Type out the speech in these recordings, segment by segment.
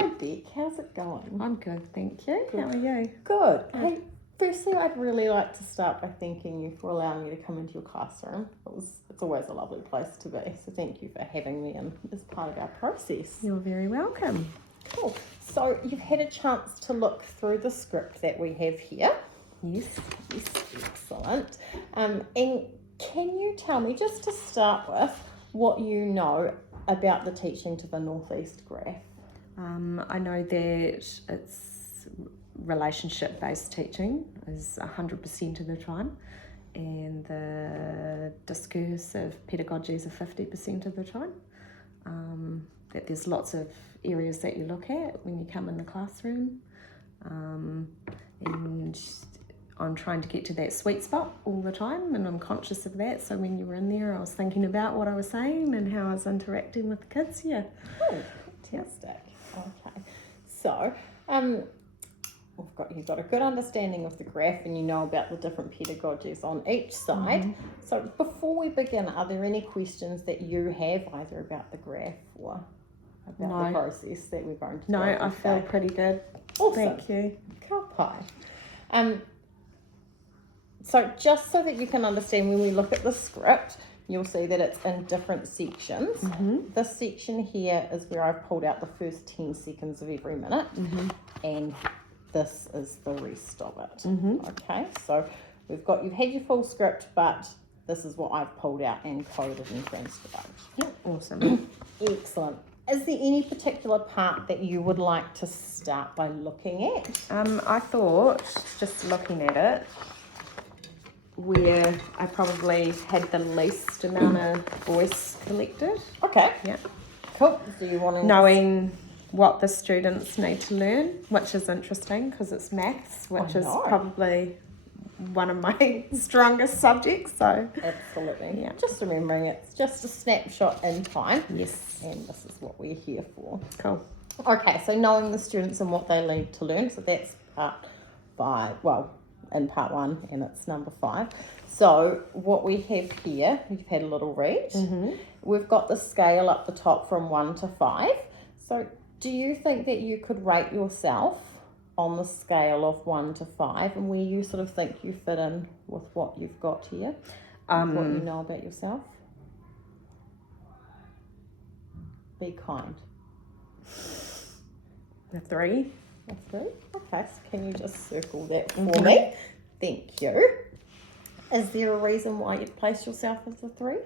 Hi Beck, how's it going? I'm good, thank you. Good. How are you? Good. Hey, firstly I'd really like to start by thanking you for allowing me to come into your classroom. It's always a lovely place to be, so thank you for having me in as part of our process. You're very welcome. Cool. So you've had a chance to look through the script that we have here. Yes. Yes, excellent. And can you tell me, just to start with, what you know about the teaching to the northeast graph? I know that it's relationship-based teaching is 100% of the time, and the discursive pedagogies are 50% of the time. That there's lots of areas that you look at when you come in the classroom, and I'm trying to get to that sweet spot all the time, and I'm conscious of that. So when you were in there, I was thinking about what I was saying and how I was interacting with the kids. Yeah. Oh, fantastic. Okay. So, you've got a good understanding of the graph, and you know about the different pedagogies on each side. Mm-hmm. So before we begin, are there any questions that you have either about the graph or about the process that we're going to do? No, I feel pretty good. Awesome. Thank you. Ka pai. So just so that you can understand, when we look at the script, you'll see that it's in different sections. Mm-hmm. This section here is where I've pulled out the first 10 seconds of every minute, mm-hmm. and this is the rest of it. Mm-hmm. Okay, so you've had your full script, but this is what I've pulled out and coded and transcribed. Yep, awesome. Excellent. Is there any particular part that you would like to start by looking at? I thought, just looking at it, where I probably had the least amount of voice collected. Okay. Yeah. Cool. So you want to... Knowing what the students need to learn, which is interesting because it's maths, which is probably one of my strongest subjects. So absolutely. Yeah. Just remembering it's just a snapshot in time. Yes. And this is what we're here for. Cool. Okay, so knowing the students and what they need to learn. So that's part 5. Well, in part 1, and it's number 5. So what we have here, you've had a little read. Mm-hmm. We've got the scale up the top from 1 to 5. So do you think that you could rate yourself on the scale of 1 to 5, and where you sort of think you fit in with what you've got here, what you know about yourself? Be kind. A 3. A 3? Okay, so can you just circle that for me? Thank you. Is there a reason why you'd place yourself as a 3?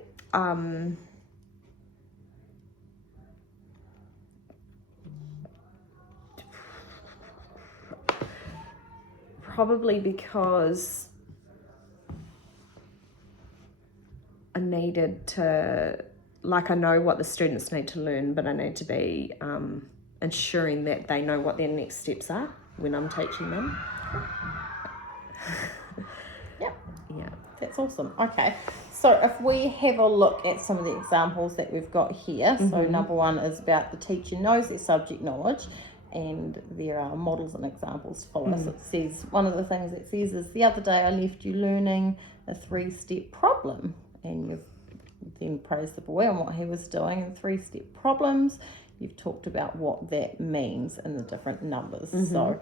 Probably because I needed to, I know what the students need to learn, but I need to be ensuring that they know what their next steps are when I'm teaching them. Yep. Yeah. That's awesome. Okay. So if we have a look at some of the examples that we've got here. Mm-hmm. So number 1 is about the teacher knows their subject knowledge, and there are models and examples to follow. So it says, one of the things it says is, the other day I left you learning a 3-step problem, and you've then praised the boy on what he was doing in 3-step problems. You've talked about what that means in the different numbers. Mm-hmm. So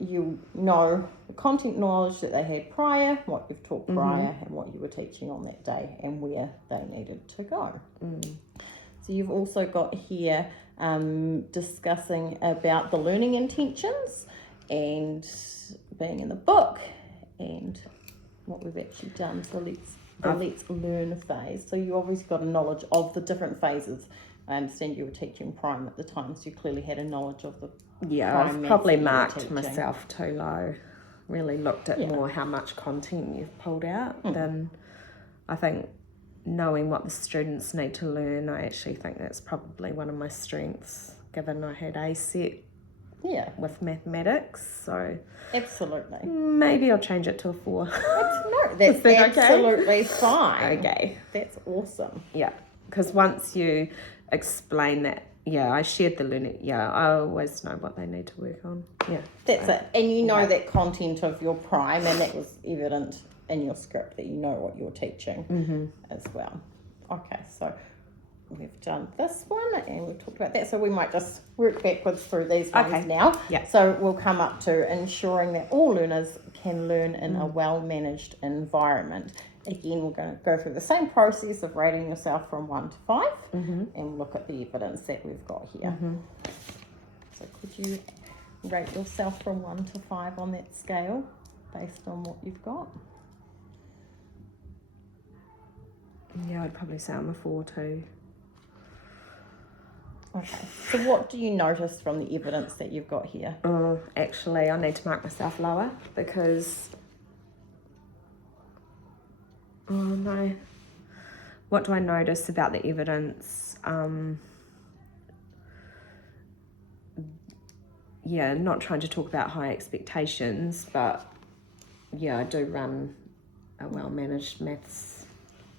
you know the content knowledge that they had prior, what you've taught prior, and what you were teaching on that day, and where they needed to go. So you've also got here discussing about the learning intentions and being in the book and what we've actually done. So let's learn phase. So you obviously got a knowledge of the different phases. I understand you were teaching prime at the time, so you clearly had a knowledge of the I've probably marked myself too low. Really looked at more how much content you've pulled out than I think knowing what the students need to learn. I actually think that's probably one of my strengths, given I had A set with mathematics. So absolutely. Maybe I'll change it to a 4. That's absolutely fine. Okay. That's awesome. Yeah, because once you explain that, I shared the learning, I always know what they need to work on. Yeah. That's it. And you know that content of your prime, and that was evident in your script that you know what you're teaching as well. Okay, so we've done this one and we've talked about that. So we might just work backwards through these ones Okay. now. Yeah. So we'll come up to ensuring that all learners can learn in a well-managed environment. Again, we're going to go through the same process of rating yourself from 1 to 5 and look at the evidence that we've got here. So could you rate yourself from 1 to 5 on that scale based on what you've got? Yeah, I'd probably say I'm a 4 too. Okay. So what do you notice from the evidence that you've got here? Actually, I need to mark myself lower because... Oh no. What do I notice about the evidence? Yeah, not trying to talk about high expectations, but yeah, I do run a well-managed maths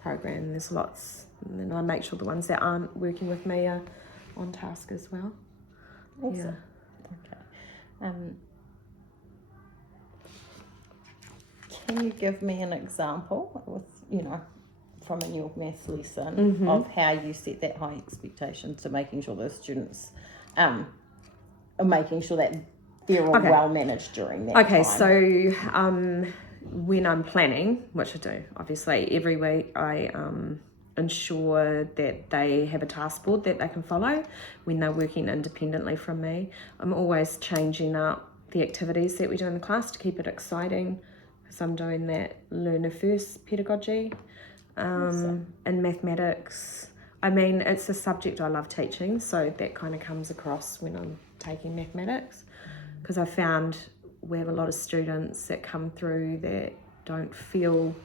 program. There's lots, and then I make sure the ones that aren't working with me are on task as well. Awesome. Yeah. Okay. Can you give me an example with, from a new maths lesson of how you set that high expectation to making sure those students are making sure that they're all well managed during that time? So when I'm planning, which I do, obviously, every week I ensure that they have a task board that they can follow when they're working independently from me. I'm always changing up the activities that we do in the class to keep it exciting, because I'm doing that learner first pedagogy in mathematics. I mean, it's a subject I love teaching, so that kind of comes across when I'm taking mathematics, because I found we have a lot of students that come through that don't feel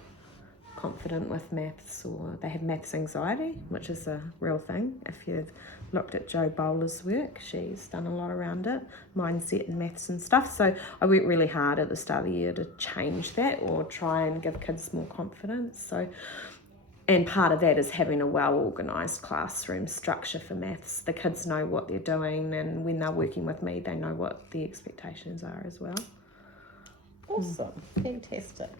confident with maths, or they have maths anxiety, which is a real thing. If you've looked at Jo Bowler's work, she's done a lot around it, mindset and maths and stuff. So I worked really hard at the start of the year to change that, or try and give kids more confidence. So, and part of that is having a well-organised classroom structure for maths. The kids know what they're doing, and when they're working with me, they know what the expectations are as well. Awesome. Fantastic.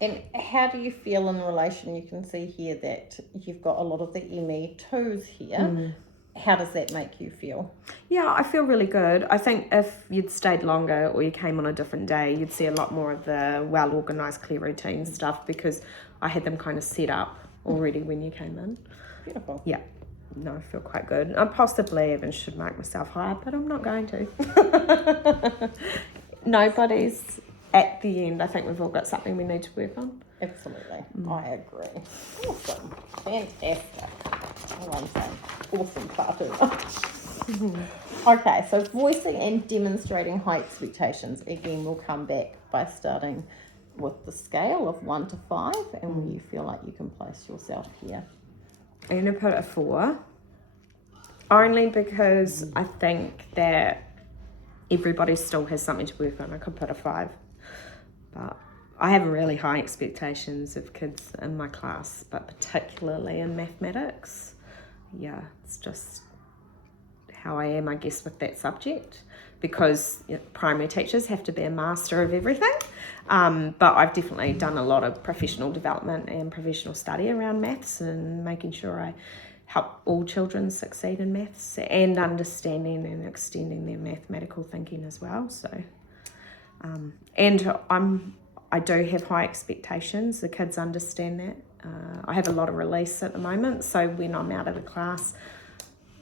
And how do you feel in relation, you can see here that you've got a lot of the ME2s here. How does that make you feel? Yeah, I feel really good. I think if you'd stayed longer or you came on a different day, you'd see a lot more of the well-organised, clear routine stuff, because I had them kind of set up already when you came in. Beautiful. Yeah. No, I feel quite good. I possibly even should mark myself higher, but I'm not going to. Nobody's at the end. I think we've all got something we need to work on. Absolutely. I agree. Awesome. Fantastic. Oh, I'm saying awesome far too much. Okay, so voicing and demonstrating high expectations. Again, we'll come back by starting with the scale of 1 to 5 and where you feel like you can place yourself here. I'm going to put a 4, only because I think that everybody still has something to work on. I could put a 5, but I have really high expectations of kids in my class, but particularly in mathematics. Yeah, it's just how I am, I guess, with that subject, because primary teachers have to be a master of everything. But I've definitely done a lot of professional development and professional study around maths, and making sure I help all children succeed in maths, and understanding and extending their mathematical thinking as well. So, and I do have high expectations. The kids understand that. I have a lot of release at the moment, so when I'm out of the class,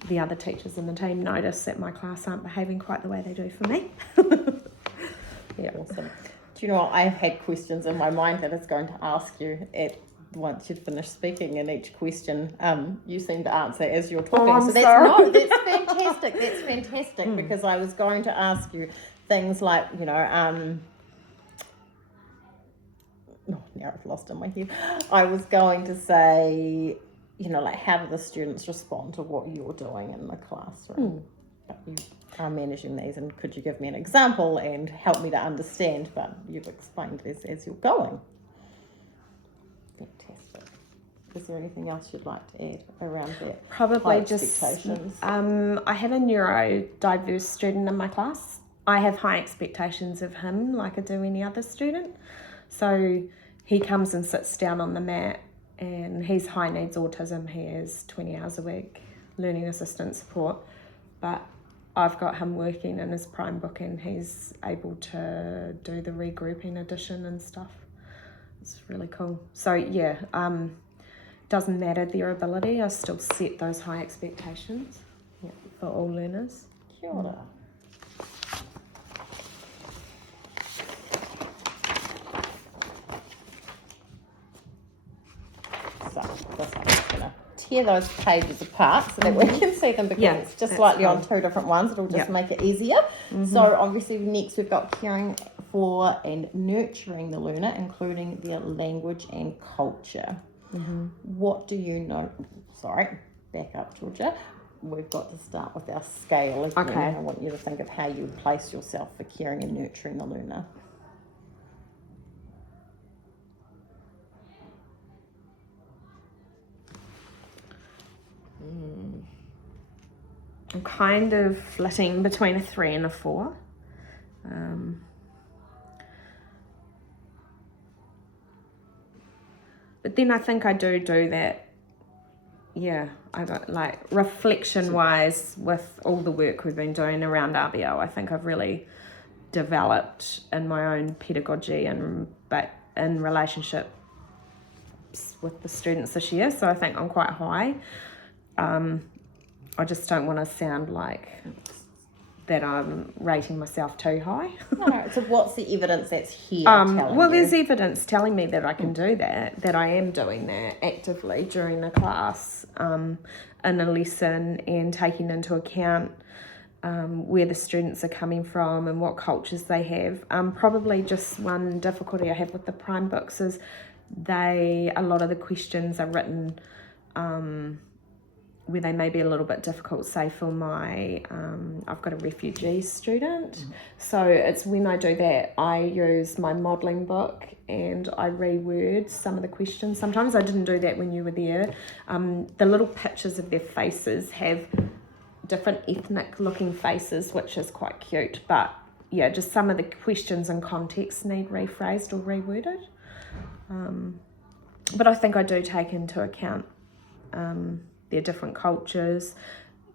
the other teachers in the team notice that my class aren't behaving quite the way they do for me. Yeah, awesome. Do you know what? I've had questions in my mind that I was going to ask you once you'd finished speaking, and each question you seem to answer as you're talking. Oh, so that's sorry. that's fantastic. That's fantastic because I was going to ask you things like, now I've lost in my head. I was going to say, like, how do the students respond to what you're doing in the classroom? But you are managing these, and could you give me an example and help me to understand? But you've explained this as you're going. Fantastic. Is there anything else you'd like to add around that? Probably just, I have a neurodiverse student in my class. I have high expectations of him, like I do any other student. So he comes and sits down on the mat and he's high needs autism. He has 20 hours a week learning assistant support, but I've got him working in his prime book and he's able to do the regrouping addition and stuff. It's really cool. So yeah, doesn't matter their ability, I still set those high expectations for all learners. Kia ora. So I'm just going to tear those pages apart so that we can see them, because it's just slightly on two different ones. It'll just make it easier. So obviously next we've got caring for and nurturing the learner, including their language and culture. What do you know? Sorry, back up, Georgia. We've got to start with our scale again. Okay. I want you to think of how you would place yourself for caring and nurturing the learner. I'm kind of flitting between a 3 and a 4. But then I think I do that. Yeah, I got like reflection wise with all the work we've been doing around RBO. I think I've really developed in my own pedagogy but in relationships with the students this year. So I think I'm quite high. I just don't want to sound like that I'm rating myself too high. No, so what's the evidence that's here telling you? There's evidence telling me that I can do that I am doing that actively during a class, in a lesson, and taking into account where the students are coming from and what cultures they have. Probably just one difficulty I have with the prime books is a lot of the questions are written where they may be a little bit difficult, say for my, I've got a refugee student. So it's when I do that, I use my modelling book and I reword some of the questions. Sometimes I didn't do that when you were there. The little pictures of their faces have different ethnic looking faces, which is quite cute. But yeah, just some of the questions and context need rephrased or reworded. But I think I do take into account their different cultures,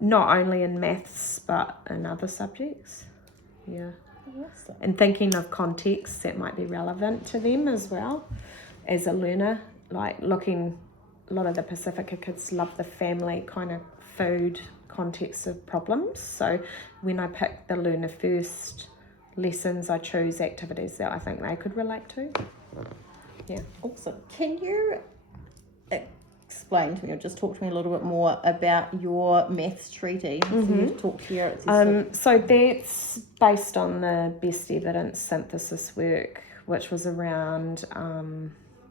not only in maths but in other subjects. Yeah. Awesome. And thinking of context that might be relevant to them as well as a learner, like a lot of the Pacifica kids love the family kind of food context of problems. So when I pick the learner first lessons, I choose activities that I think they could relate to. Yeah. Awesome. Can you explain to me or just talk to me a little bit more about your maths treaty? So you've talked here. So that's based on the best evidence synthesis work, which was around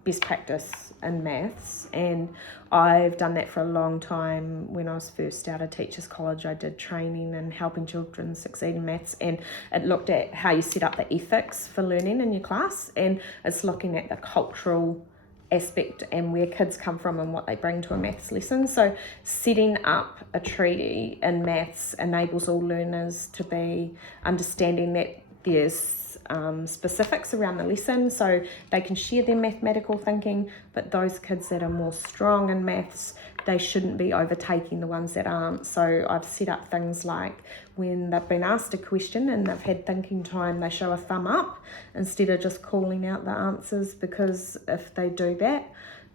best practice in maths, and I've done that for a long time. When I was first out of Teachers College, I did training in helping children succeed in maths, and it looked at how you set up the ethics for learning in your class, and it's looking at the cultural aspect and where kids come from and what they bring to a maths lesson. So setting up a treaty in maths enables all learners to be understanding that there's specifics around the lesson, so they can share their mathematical thinking, but those kids that are more strong in maths, they shouldn't be overtaking the ones that aren't. So I've set up things like when they've been asked a question and they've had thinking time, they show a thumb up instead of just calling out the answers, because if they do that,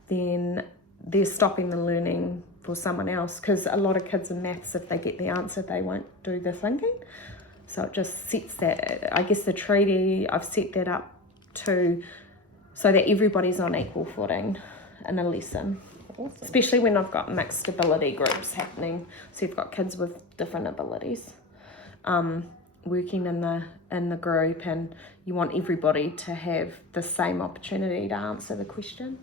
then they're stopping the learning for someone else, because a lot of kids in maths, if they get the answer, they won't do the thinking. So it just sets that, I guess the treaty, I've set that up so that everybody's on equal footing in a lesson. Awesome. Especially when I've got mixed ability groups happening. So you've got kids with different abilities working in the group, and you want everybody to have the same opportunity to answer the question.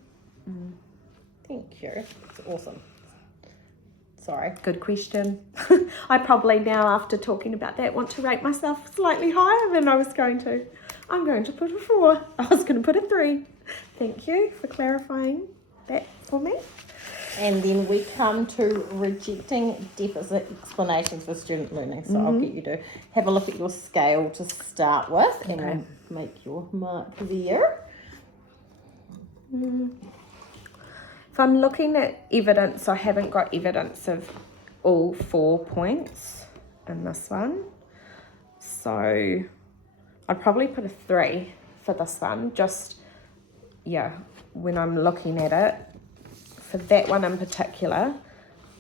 Thank you. It's awesome. Sorry. Good question. I probably now, after talking about that, want to rate myself slightly higher than I was going to. I'm going to put a 4. I was going to put a 3. Thank you for clarifying that for me. And then we come to rejecting deficit explanations for student learning. So I'll get you to have a look at your scale to start with, and we'll make your mark there. If I'm looking at evidence, I haven't got evidence of all 4 points in this one. So I'd probably put a 3 for this one. Just, yeah, when I'm looking at it, for that one in particular,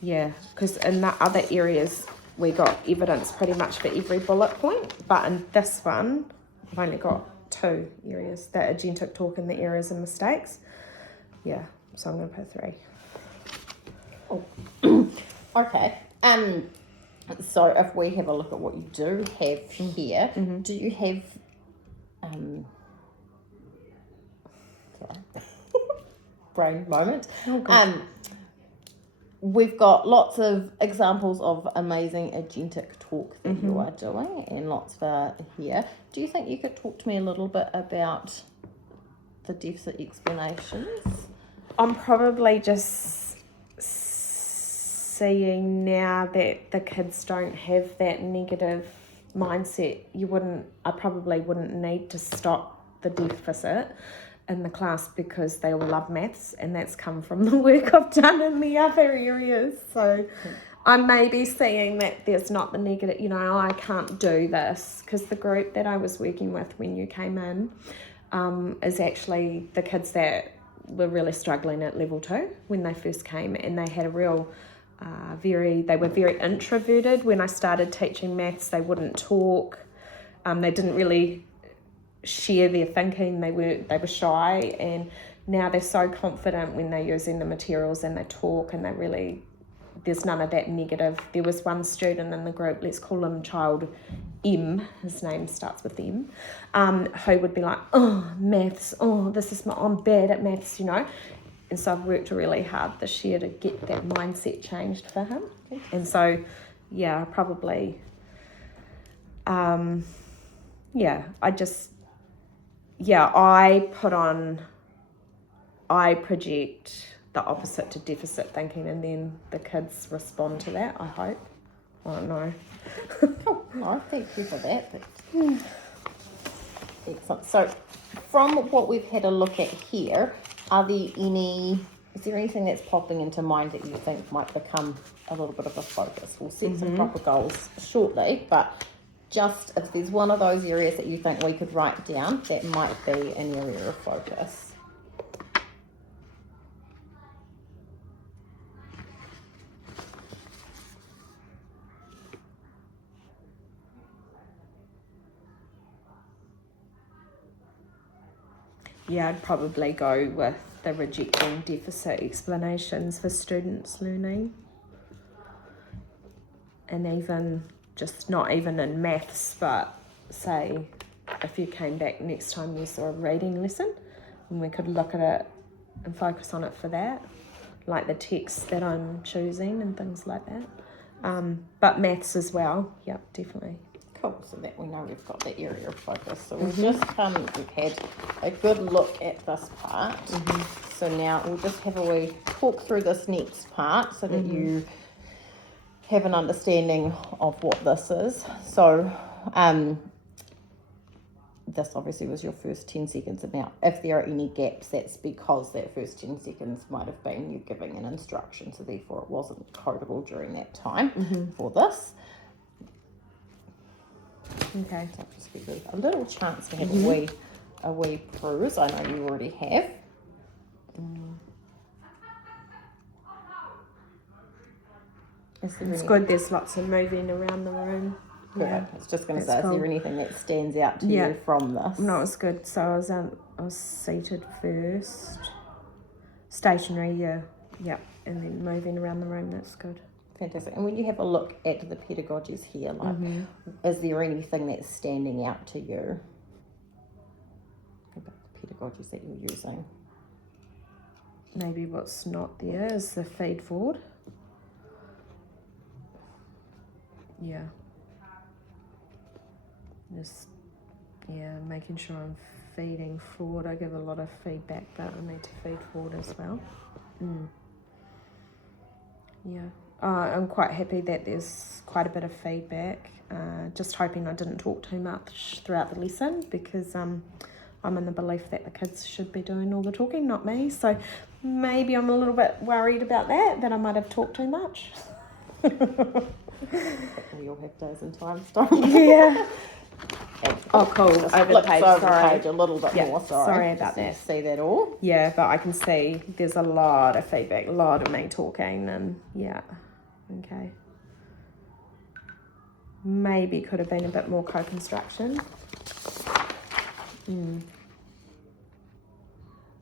yeah, because in the other areas, we got evidence pretty much for every bullet point. But in this one, I've only got 2 areas, the agentic talk and the errors and mistakes. Yeah, so I'm going to put 3. Oh. Okay. So if we have a look at what you do have here, do you have sorry, brain moment. Oh, We've got lots of examples of amazing agentic talk that you are doing, and lots for here. Do you think you could talk to me a little bit about the deficit explanations? I'm probably just seeing now that the kids don't have that negative mindset. I probably wouldn't need to stop the deficit in the class because they all love maths, and that's come from the work I've done in the other areas. So I may be seeing that there's not the negative, I can't do this, because the group that I was working with when you came in is actually the kids that were really struggling at level 2 when they first came, and they had a real they were very introverted. When I started teaching maths, they wouldn't talk, they didn't really share their thinking, they were shy, and now they're so confident when they're using the materials, and they talk, and there's none of that negative. There was one student in the group, let's call him child M, his name starts with M, who would be like, oh, maths, oh, I'm bad at maths, and so I've worked really hard this year to get that mindset changed for him. And so yeah, probably I project the opposite to deficit thinking, and then the kids respond to that, I hope. I don't know. Cool. No, thank you for that. Excellent. So from what we've had a look at here, is there anything that's popping into mind that you think might become a little bit of a focus? We'll set some proper goals shortly, but just if there's one of those areas that you think we could write down, that might be an area of focus. Yeah, I'd probably go with the rejecting deficit explanations for students' learning. And even, just not even in maths, but say if you came back next time you saw a reading lesson, and we could look at it and focus on it for that, like the text that I'm choosing and things like that. But maths as well, yep, definitely. Cool, so that we know we've got that area of focus. So we've just we've had a good look at this part. So now we'll just have a wee talk through this next part so that you have an understanding of what this is. So this obviously was your first 10 seconds. Now, if there are any gaps, that's because that first 10 seconds might have been you giving an instruction, so therefore it wasn't codable during that time for this. Okay. So just give you a little chance to have a wee peruse. I know you already have. It's good, there's lots of moving around the room. Yeah, I was just going to say, cool. Is there anything that stands out to you from this? No, it's good. So I was seated first. Stationary, yeah, and then moving around the room, that's good. Fantastic. And when you have a look at the pedagogies here, like, is there anything that's standing out to you about the pedagogies that you're using? Maybe what's not there is the feed forward. Yeah. Just, making sure I'm feeding forward. I give a lot of feedback, but I need to feed forward as well. Yeah. I'm quite happy that there's quite a bit of feedback. Just hoping I didn't talk too much throughout the lesson, because I'm in the belief that the kids should be doing all the talking, not me. So maybe I'm a little bit worried about that I might have talked too much. We all have days and times, don't we? Yeah. Oh, cool. Just Over the flips page, over sorry. the page a little bit more, Sorry about so you that. see that all. Yeah, but I can see there's a lot of feedback, a lot of me talking, and yeah, okay. Maybe could have been a bit more co-construction.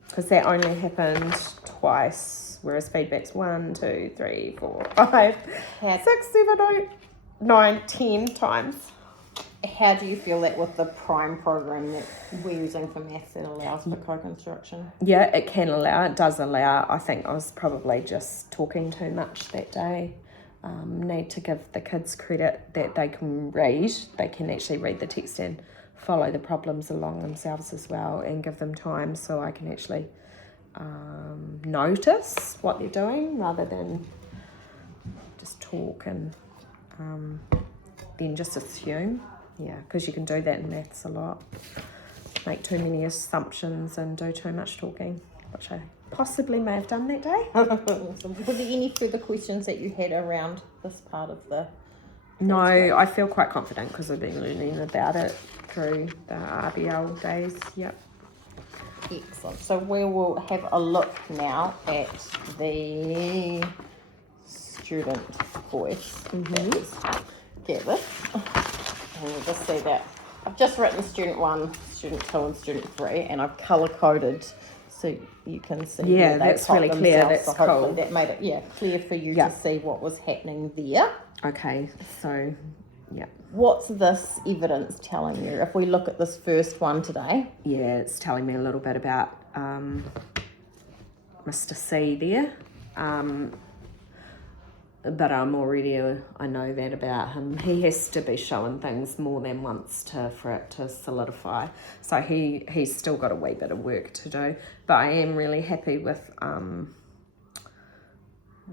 Because that only happened twice, whereas feedback's 1, 2, 3, 4, 5, 6, 7, 8, 9, 10 times. How do you feel that with the prime program that we're using for maths that allows for co-construction? Yeah, it does allow. I think I was probably just talking too much that day. Need to give the kids credit that they can read. They can actually read the text and follow the problems along themselves as well, and give them time so I can actually notice what they're doing rather than just talk and then just assume. Yeah, because you can do that in maths a lot. Make too many assumptions and do too much talking, which I possibly may have done that day. So were there any further questions that you had around this part of the... No, I feel quite confident because I've been learning about it through the RBL days. Yep. Excellent. So we will have a look now at the student voice that is gathered. And we'll just see that I've just written student 1, student 2 and student 3, and I've colour coded so you can see. Yeah, that's really clear. That's so hopefully cool. that made it clear for you to see what was happening there. Okay, so yeah. What's this evidence telling you? If we look at this first one today. Yeah, it's telling me a little bit about Mr. C there. But I know that about him. He has to be showing things more than once for it to solidify. So he's still got a wee bit of work to do. But I am really happy with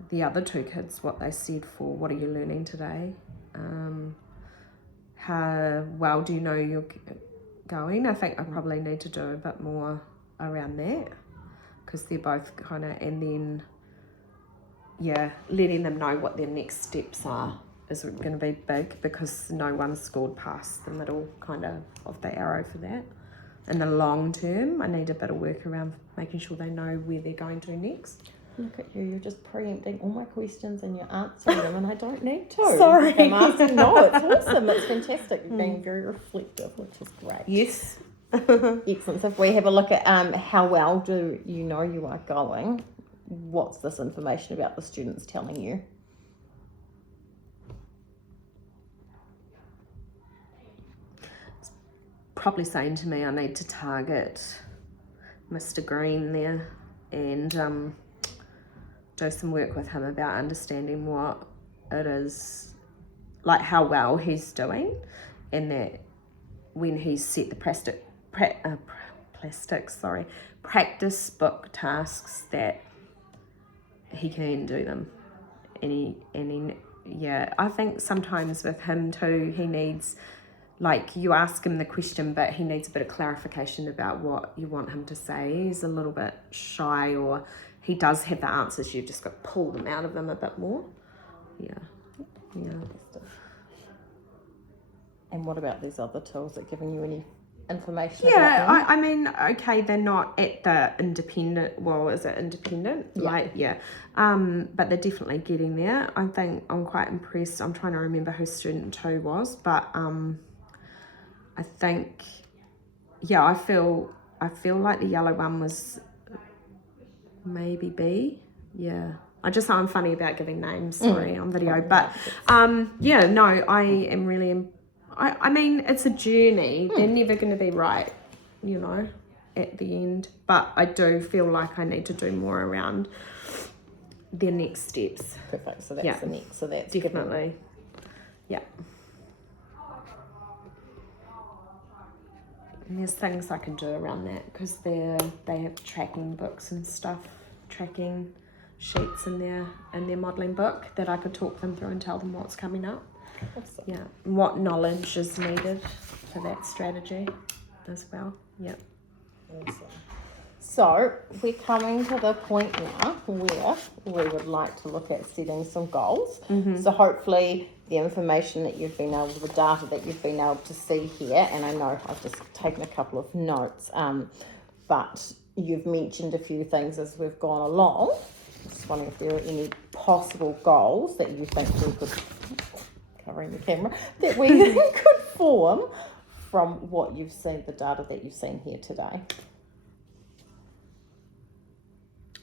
the other two kids, what they said for what are you learning today? How well do you know you're going? I think I probably need to do a bit more around that because they're both kind of, and then letting them know what their next steps are is going to be big because no one's scored past the middle kind of the arrow for that. In the long term, I need a bit of work around making sure they know where they're going to next. Look at you, you're just preempting all my questions and you're answering them and I don't need to. Sorry. I'm asking, no, it's awesome, it's fantastic. You're being very reflective, which is great. Yes. Excellent. So if we have a look at how well do you know you are going, what's this information about the students telling you? It's probably saying to me I need to target Mr. Green there and do some work with him about understanding what it is, like how well he's doing, and that when he's set the practice book tasks that he can do them. I think sometimes with him too, he needs, like, you ask him the question, but he needs a bit of clarification about what you want him to say. He's a little bit shy, or he does have the answers, you've just got to pull them out of him a bit more. Yeah. And what about these other tools that giving you any information Yeah, about them? I mean, okay, they're not at the independent, well, is it independent? Yeah. But they're definitely getting there. I think I'm quite impressed. I'm trying to remember who student 2 was, but I think, I feel like the yellow one was maybe B. Yeah. I'm funny about giving names, sorry, on video. But, I am really, I mean, it's a journey. They're never going to be right, at the end. But I do feel like I need to do more around their next steps. Perfect. So that's the next. So that's definitely. Yeah. And there's things I can do around that because they have tracking books and stuff, tracking sheets in their modelling book that I could talk them through and tell them what's coming up. Awesome. Yeah, what knowledge is needed for that strategy as well. Yep. Awesome. So we're coming to the point now where we would like to look at setting some goals. So hopefully the information that you've been able, the data that you've been able to see here, and I know I've just taken a couple of notes, but you've mentioned a few things as we've gone along. Just wondering if there are any possible goals that you think we could, covering the camera, that we could form from what you've seen, the data that you've seen here today.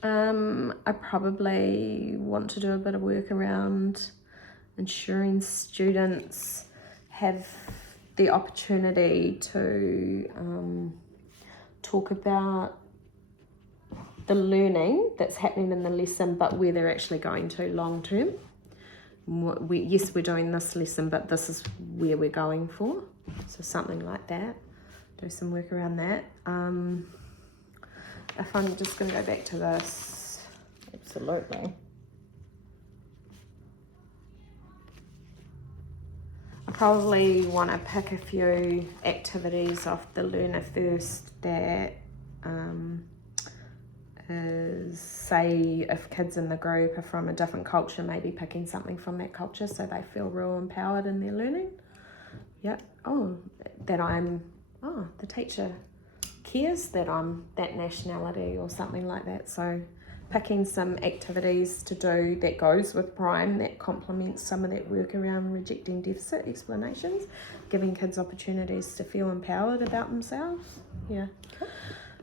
I probably want to do a bit of work around ensuring students have the opportunity to talk about the learning that's happening in the lesson, but where they're actually going to long term. Yes, we're doing this lesson, but this is where we're going for. So something like that. Do some work around that. If I'm just going to go back to this. Absolutely. I probably want to pick a few activities off the Learner First that is, say, if kids in the group are from a different culture, maybe picking something from that culture so they feel real empowered in their learning. Yep. The teacher cares that I'm that nationality or something like that. So picking some activities to do that goes with Prime that complements some of that work around rejecting deficit explanations, giving kids opportunities to feel empowered about themselves. Yeah. Okay.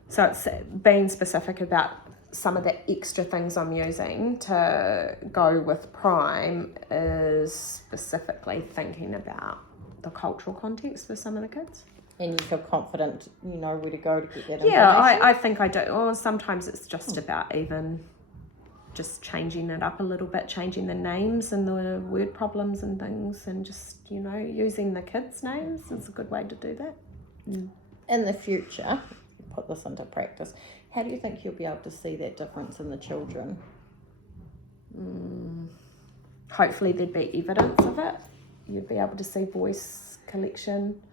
So it's being specific about some of the extra things I'm using to go with Prime is specifically thinking about the cultural context for some of the kids. And you feel confident, you know where to go to get that information? Yeah, I think I do. Or sometimes it's just about even just changing it up a little bit, changing the names and the word problems and things, and just, using the kids' names is a good way to do that. In the future, put this into practice, how do you think you'll be able to see that difference in the children? Hopefully there'd be evidence of it. You'd be able to see voice collection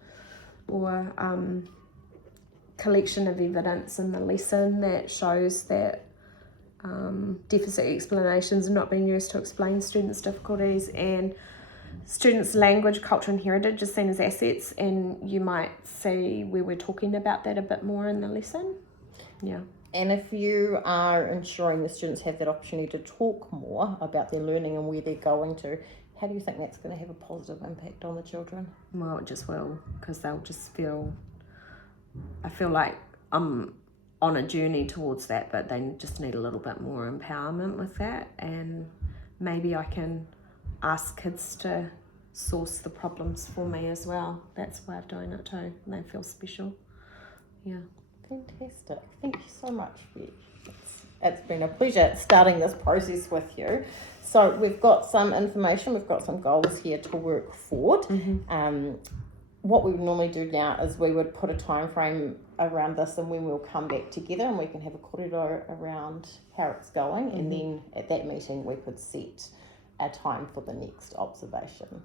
or collection of evidence in the lesson that shows that deficit explanations are not being used to explain students' difficulties, and students' language, culture and heritage are seen as assets, and you might see where we're talking about that a bit more in the lesson. Yeah. And if you are ensuring the students have that opportunity to talk more about their learning and where they're going to, how do you think that's going to have a positive impact on the children? Well, it just will, because they'll just I feel like I'm on a journey towards that, but they just need a little bit more empowerment with that, and maybe I can ask kids to source the problems for me as well. That's a way of doing it too, and they feel special. Yeah. Fantastic. Thank you so much, Beck. It's been a pleasure starting this process with you. So we've got some information, we've got some goals here to work forward. What we would normally do now is we would put a time frame around this, and when we'll come back together and we can have a corridor around how it's going, and then at that meeting we could set a time for the next observation.